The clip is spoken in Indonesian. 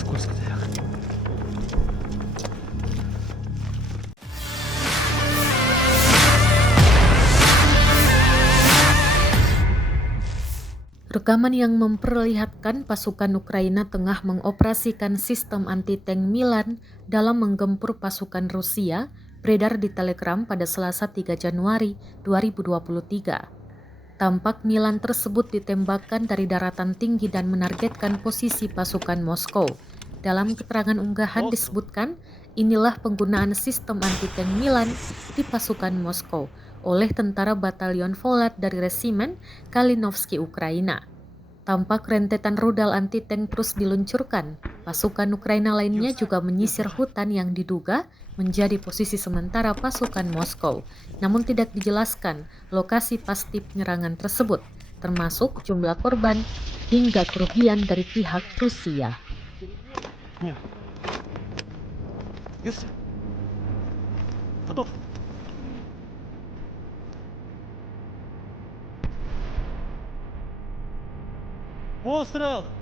скользко-то як. Rekaman yang memperlihatkan pasukan Ukraina tengah mengoperasikan sistem anti-tank Milan dalam menggempur pasukan Rusia beredar di Telegram pada Selasa 3 Januari 2023. Tampak Milan tersebut ditembakkan dari daratan tinggi dan menargetkan posisi pasukan Moskow. Dalam keterangan unggahan disebutkan, inilah penggunaan sistem anti-tank Milan di pasukan Moskow oleh tentara batalion Volat dari resimen Kalinovsky, Ukraina. Tampak rentetan rudal anti-tank terus diluncurkan. Pasukan Ukraina lainnya juga menyisir hutan yang diduga menjadi posisi sementara pasukan Moskow. Namun tidak dijelaskan lokasi pasti penyerangan tersebut, termasuk jumlah korban hingga kerugian dari pihak Rusia. Ні. Есть? Готов? Постріл!